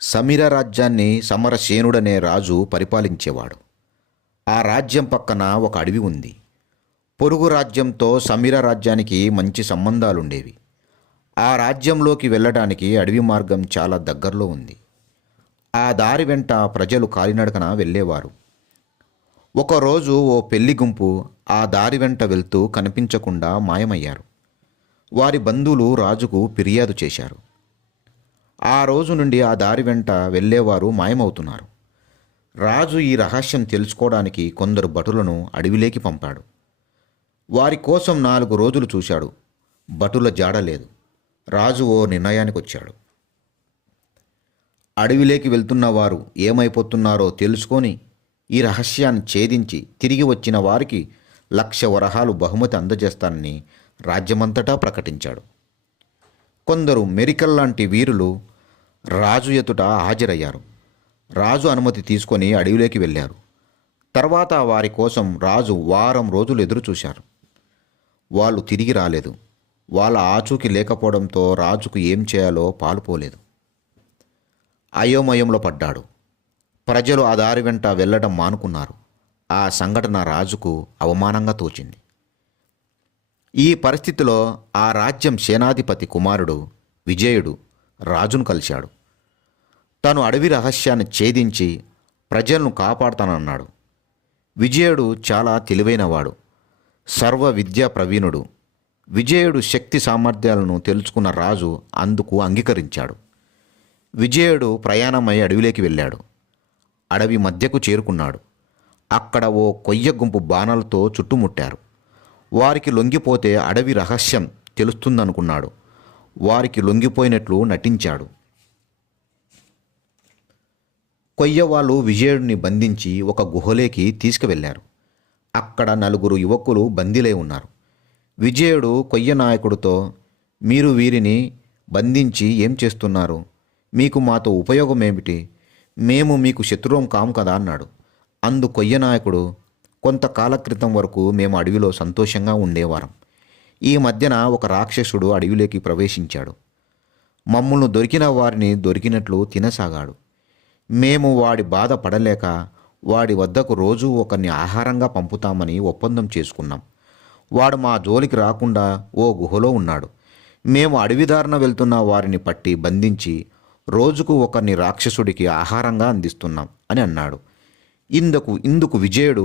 సమీర రాజ్యాన్ని సమరసేనుడనే రాజు పరిపాలించేవాడు. ఆ రాజ్యం పక్కన ఒక అడవి ఉంది. పొరుగు రాజ్యంతో సమీర రాజ్యానికి మంచి సంబంధాలుండేవి. ఆ రాజ్యంలోకి వెళ్ళడానికి అడవి మార్గం చాలా దగ్గరలో ఉంది. ఆ దారి వెంట ప్రజలు కాలినడకన వెళ్ళేవారు. ఒకరోజు ఓ పెళ్లి గుంపు ఆ దారి వెంట వెళ్తూ కనిపించకుండా మాయమయ్యారు. వారి బంధువులు రాజుకు ఫిర్యాదు చేశారు. ఆ రోజు నుండి ఆ దారి వెంట వెళ్ళేవారు మాయమవుతున్నారు. రాజు ఈ రహస్యం తెలుసుకోవడానికి కొందరు భటులను అడవిలోకి పంపాడు. వారి కోసం 4 రోజులు చూశాడు. భటుల జాడలేదు. రాజు ఓ నిర్ణయానికి వచ్చాడు. అడవిలోకి వెళ్తున్న వారు ఏమైపోతున్నారో తెలుసుకొని ఈ రహస్యాన్ని ఛేదించి తిరిగి వచ్చిన వారికి 1,00,000 వరహాలు బహుమతి అందజేస్తానని రాజ్యమంతటా ప్రకటించాడు. కొందరు మెరికల్ లాంటి వీరులు రాజు ఎదుట హాజరయ్యారు. రాజు అనుమతి తీసుకొని అడవిలోకి వెళ్ళారు. తర్వాత వారి కోసం రాజు వారం రోజులు ఎదురు చూశారు. వాళ్ళు తిరిగి రాలేదు. వాళ్ళ ఆచూకీ లేకపోవడంతో రాజుకు ఏం చేయాలో పాలుపోలేదు. అయోమయంలో పడ్డాడు. ప్రజలు ఆ దారి వెంట వెళ్ళడం మానుకున్నారు. ఆ సంఘటన రాజుకు అవమానంగా తోచింది. ఈ పరిస్థితిలో ఆ రాజ్యం సేనాధిపతి కుమారుడు విజయుడు రాజును కలిశాడు. తను అడవి రహస్యాన్ని ఛేదించి ప్రజలను కాపాడుతానన్నాడు. విజయుడు చాలా తెలివైనవాడు, సర్వ విద్యా ప్రవీణుడు. విజయుడు శక్తి సామర్థ్యాలను తెలుసుకున్న రాజు అందుకు అంగీకరించాడు. విజయుడు ప్రయాణమై అడవిలోకి వెళ్ళాడు. అడవి మధ్యకు చేరుకున్నాడు. అక్కడ ఓ కొయ్య గుంపు బాణాలతో చుట్టుముట్టారు. వారికి లొంగిపోతే అడవి రహస్యం తెలుస్తుందనుకున్నాడు. వారికి లొంగిపోయినట్లు నటించాడు. కొయ్యవాళ్ళు విజయుడిని బంధించి ఒక గుహలోకి తీసుకువెళ్లారు. అక్కడ 4 యువకులు బందీలై ఉన్నారు. విజయుడు కొయ్య నాయకుడితో, మీరు వీరిని బంధించి ఏం చేస్తున్నారు? మీకు మాతో ఉపయోగం ఏమిటి? మేము మీకు శత్రువం కాము కదా అన్నాడు. అందు కొయ్య నాయకుడు, కొంతకాల క్రితం వరకు మేము అడవిలో సంతోషంగా ఉండేవారం. ఈ మధ్యన ఒక రాక్షసుడు అడవిలోకి ప్రవేశించాడు. మమ్మల్ని దొరికిన వారిని దొరికినట్లు తినసాగాడు. మేము వాడి బాధ పడలేక వాడి వద్దకు రోజూ ఒకరిని ఆహారంగా పంపుతామని ఒప్పందం చేసుకున్నాం. వాడు మా జోలికి రాకుండా ఓ గుహలో ఉన్నాడు. మేము అడవిదారిన వెళ్తున్న వారిని పట్టి బంధించి రోజుకు ఒకరిని రాక్షసుడికి ఆహారంగా అందిస్తున్నాం అని అన్నాడు. ఇందుకు విజయుడు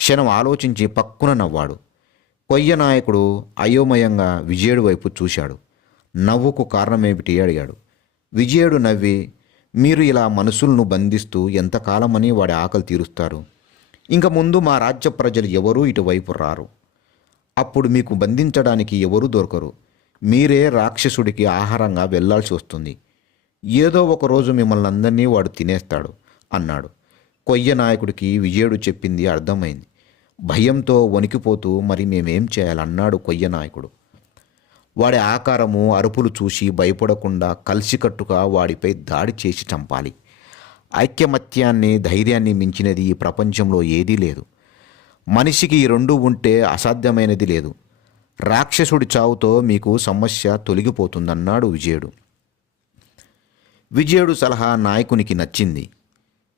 క్షణం ఆలోచించి పక్కున నవ్వాడు. కొయ్య నాయకుడు అయోమయంగా విజయుడు వైపు చూశాడు. నవ్వుకు కారణమేమిటి అడిగాడు. విజయుడు నవ్వి, మీరు ఇలా మనుషులను బంధిస్తూ ఎంతకాలమని వాడి ఆకలి తీరుస్తారు? ఇంక ముందు మా రాజ్య ప్రజలు ఎవరూ ఇటువైపు రారు. అప్పుడు మీకు బంధించడానికి ఎవరూ దొరకరు. మీరే రాక్షసుడికి ఆహారంగా వెళ్లాల్సి వస్తుంది. ఏదో ఒకరోజు మిమ్మల్ని అందరినీ వాడు తినేస్తాడు అన్నాడు. కొయ్య నాయకుడికి విజయుడు చెప్పింది అర్థమైంది. భయంతో వణికిపోతూ మరి మేమేం చేయాలన్నాడు కొయ్య నాయకుడు. వాడి ఆకారము అరుపులు చూసి భయపడకుండా కలిసికట్టుగా వాడిపై దాడి చేసి చంపాలి. ఐక్యమత్యాన్ని ధైర్యాన్ని మించినది ఈ ప్రపంచంలో ఏదీ లేదు. మనిషికి ఈ 2 ఉంటే అసాధ్యమైనది లేదు. రాక్షసుడి చావుతో మీకు సమస్య తొలగిపోతుందన్నాడు విజయుడు. విజయుడు సలహా నాయకునికి నచ్చింది.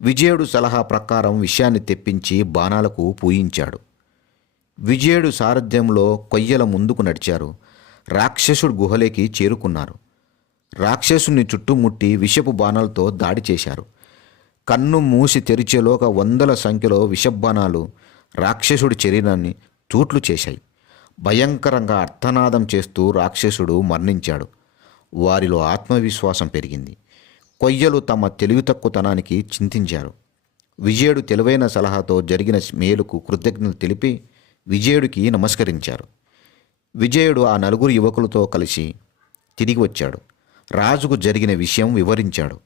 విజయుడు సలహా ప్రకారం విషయాన్ని తెప్పించి బాణాలకు పూయించాడు. విజయుడు సారథ్యంలో కొయ్యల ముందుకు నడిచారు. రాక్షసుడు గుహలోకి చేరుకున్నారు. రాక్షసుని చుట్టుముట్టి విషపు బాణాలతో దాడి చేశారు. కన్ను మూసి తెరిచేలోక 100ల సంఖ్యలో విషబాణాలు రాక్షసుడి శరీరాన్ని తూట్లు చేశాయి. భయంకరంగా అర్థనాదం చేస్తూ రాక్షసుడు మరణించాడు. వారిలో ఆత్మవిశ్వాసం పెరిగింది. కొయ్యలు తమ తెలివి తక్కువతనానికి చింతించారు. విజయుడు తెలివైన సలహాతో జరిగిన మేలుకు కృతజ్ఞతలు తెలిపి విజయుడికి నమస్కరించారు. విజయుడు ఆ 4 యువకులతో కలిసి తిరిగి వచ్చాడు. రాజుకు జరిగిన విషయం వివరించాడు.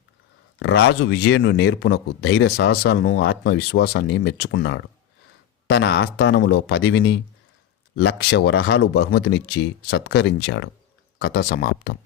రాజు విజయుని నేర్పునకు ధైర్య సాహసాలను ఆత్మవిశ్వాసాన్ని మెచ్చుకున్నాడు. తన ఆస్థానంలో పదవిని 1,00,000 వరహాలు బహుమతినిచ్చి సత్కరించాడు. కథ సమాప్తం.